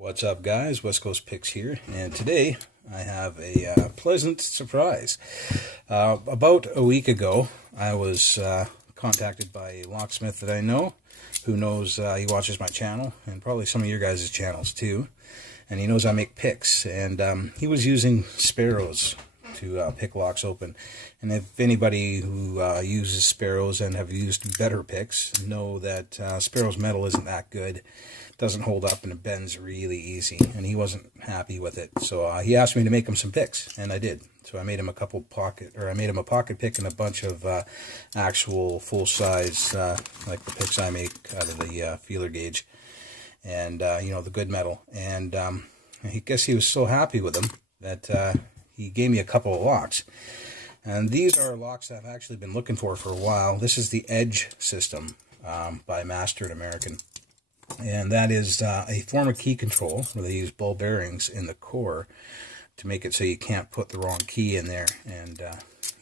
What's up, guys? West Coast Picks here, and today I have a pleasant surprise. About a week ago, I was contacted by a locksmith that I know, who knows he watches my channel, and probably some of your guys' channels too, and he knows I make picks, and he was using Sparrows to pick locks open. And if anybody who uses Sparrows and have used better picks know that Sparrows metal isn't that good, doesn't hold up, and it bends really easy, and he wasn't happy with it. So he asked me to make him some picks, and I did. So I made him a pocket pick and a bunch of actual full-size, like the picks I make out of the feeler gauge, and the good metal. And I guess he was so happy with them that he gave me a couple of locks. And these are locks I've actually been looking for a while. This is the Edge system by Master American. And that is a form of key control where they use ball bearings in the core to make it so you can't put the wrong key in there and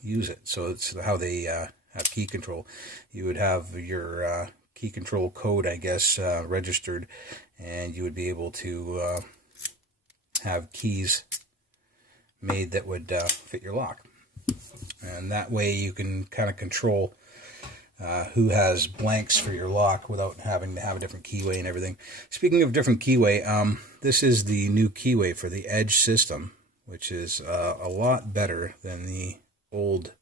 use it. So it's how they have key control. You would have your key control code, I guess, registered, and you would be able to have keys made that would fit your lock. And that way you can kind of control who has blanks for your lock without having to have a different keyway and everything. Speaking of different keyway, this is the new keyway for the Edge system, which is a lot better than the old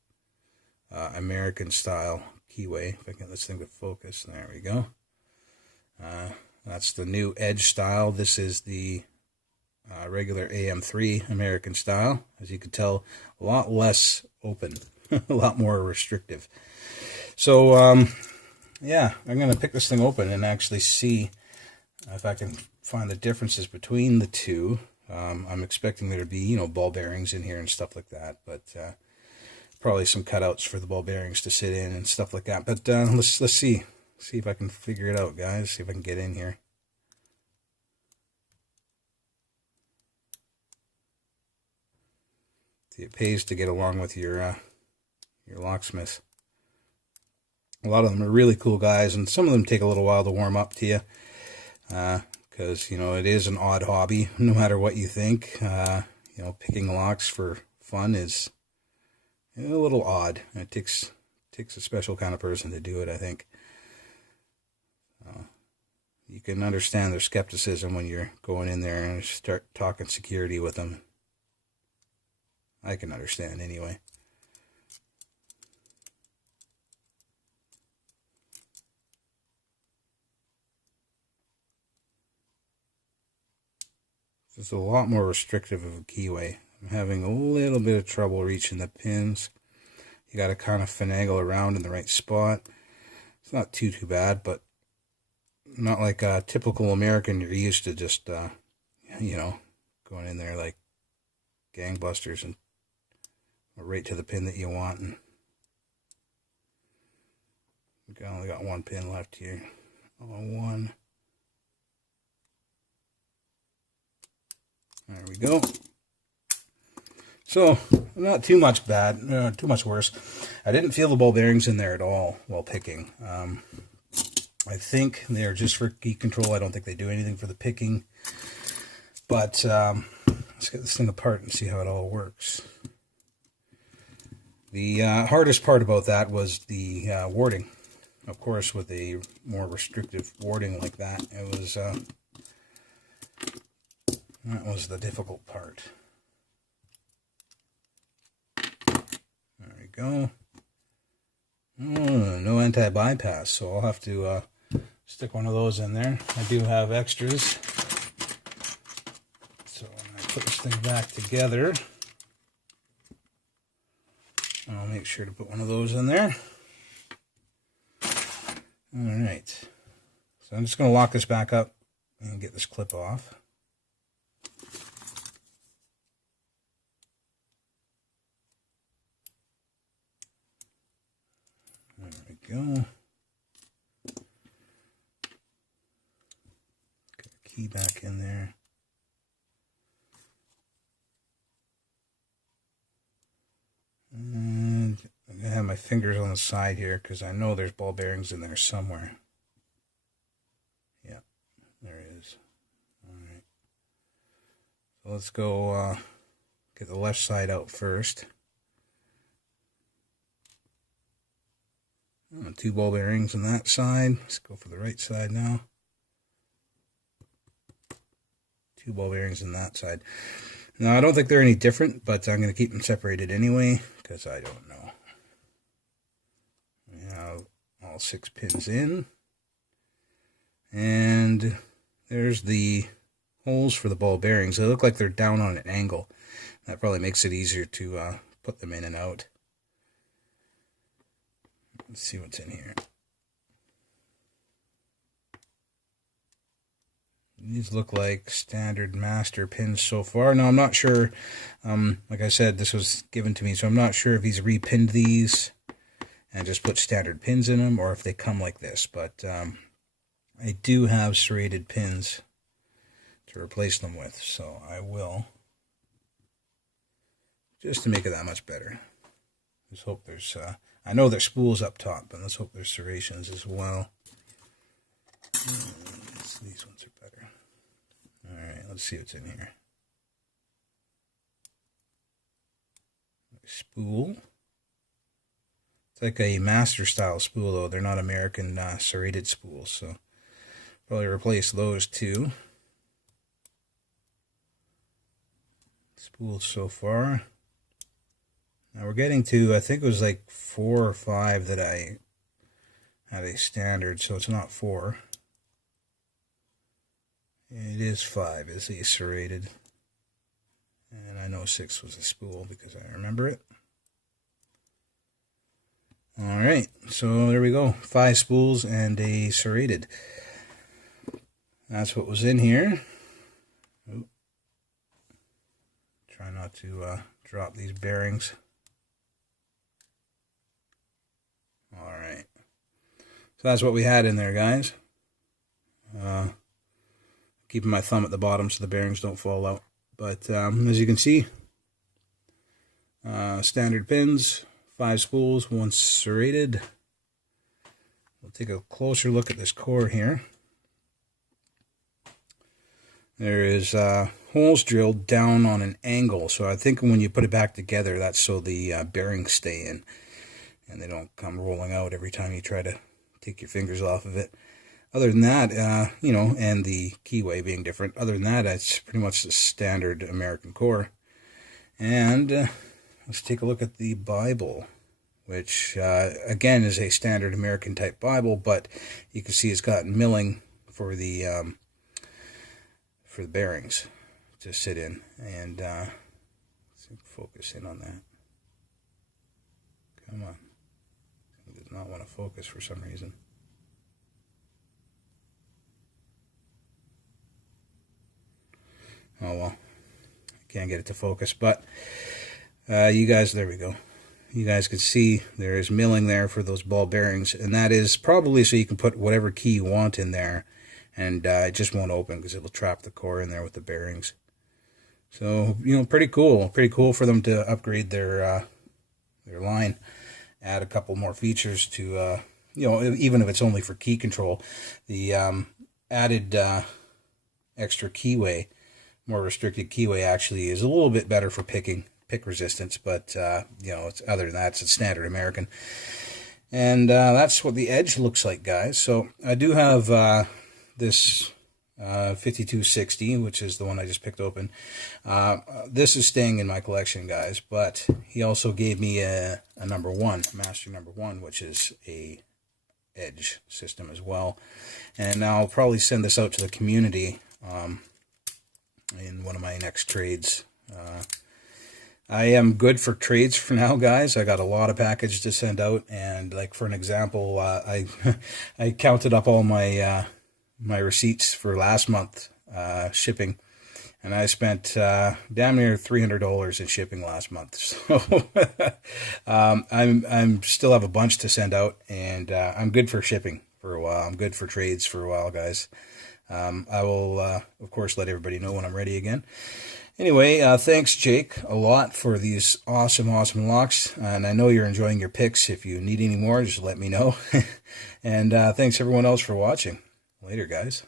American style keyway. If I get this thing to focus, there we go. That's the new Edge style. This is the regular AM3 American style. As you can tell, a lot less open, a lot more restrictive. So, yeah, I'm going to pick this thing open and actually see if I can find the differences between the two. I'm expecting there to be, ball bearings in here and stuff like that, but probably some cutouts for the ball bearings to sit in and stuff like that. But let's see if I can figure it out, guys. See if I can get in here. See, it pays to get along with your locksmith. A lot of them are really cool guys, and some of them take a little while to warm up to you, because it is an odd hobby. No matter what you think, picking locks for fun is a little odd. It takes a special kind of person to do it, I think. You can understand their skepticism when you're going in there and start talking security with them. I can understand anyway. It's a lot more restrictive of a keyway. I'm having a little bit of trouble reaching the pins. You got to kind of finagle around in the right spot. It's not too bad, but not like a typical American. You're used to just, going in there like gangbusters and right to the pin that you want. And I only got one pin left here. One. There we go. So, not too much bad, too much worse. I didn't feel the ball bearings in there at all while picking. I think they're just for key control. I don't think they do anything for the picking. But let's get this thing apart and see how it all works. The hardest part about that was the warding. Of course, with a more restrictive warding like that, that was the difficult part. There we go. Oh, no anti-bypass, so I'll have to stick one of those in there. I do have extras. So when I put this thing back together, I'll make sure to put one of those in there. Alright. So I'm just going to lock this back up and get this clip off. Go. Get a key back in there. And I'm going to have my fingers on the side here because I know there's ball bearings in there somewhere. Yeah, there is. All right. So let's go get the left side out first. 2 ball bearings on that side. Let's go for the right side now. 2 ball bearings on that side. Now, I don't think they're any different, but I'm going to keep them separated anyway, because I don't know. We have all 6 pins in. And there's the holes for the ball bearings. They look like they're down on an angle. That probably makes it easier to put them in and out. Let's see what's in here. These look like standard master pins so far. Now, I'm not sure, like I said, this was given to me, so I'm not sure if he's repinned these and just put standard pins in them, or if they come like this. But I do have serrated pins to replace them with, so I will, just to make it that much better. Let's hope there's, I know there's spools up top, but let's hope there's serrations as well. These ones are better. Alright, let's see what's in here. Spool. It's like a master style spool, though. They're not American serrated spools, so probably replace those 2. Spools so far. Now we're getting to, I think it was like 4 or 5 that I had a standard, so it's not 4. It is 5, is a serrated. And I know 6 was a spool because I remember it. Alright, so there we go. 5 spools and a serrated. That's what was in here. Oop. Try not to drop these bearings. Alright. So that's what we had in there, guys. Keeping my thumb at the bottom so the bearings don't fall out. But as you can see, standard pins, 5 spools, 1 serrated. We'll take a closer look at this core here. There is holes drilled down on an angle, so I think when you put it back together, that's so the bearings stay in and they don't come rolling out every time you try to take your fingers off of it. Other than that, you know, and the keyway being different, other than that, it's pretty much the standard American core. And let's take a look at the Bible, which, again, is a standard American type Bible, but you can see it's got milling for the bearings to sit in. And let's focus in on that. Come on. It does not want to focus for some reason. Oh well, can't get it to focus, but you guys, there we go. You guys can see there is milling there for those ball bearings, and that is probably so you can put whatever key you want in there, and it just won't open because it will trap the core in there with the bearings. So, you know, pretty cool for them to upgrade their line, add a couple more features to, you know, even if it's only for key control. The added extra keyway, more restricted keyway, actually is a little bit better for pick resistance, but you know, other than that, it's a standard American. And that's what the Edge looks like, guys. So I do have this 5260, which is the one I just picked open. This is staying in my collection, guys, but he also gave me a number 1, Master number 1, which is a Edge system as well. And I'll probably send this out to the community in one of my next trades. I am good for trades for now, guys. I got a lot of packages to send out, and like for an example, I I counted up all my my receipts for last month shipping, and I spent damn near $300 in shipping last month. So I'm still have a bunch to send out, and I'm good for shipping for a while. I'm good for trades for a while, guys. I will, of course, let everybody know when I'm ready again. Anyway, thanks, Jake, a lot for these awesome locks. And I know you're enjoying your picks. If you need any more, just let me know. And thanks, everyone else, for watching. Later, guys.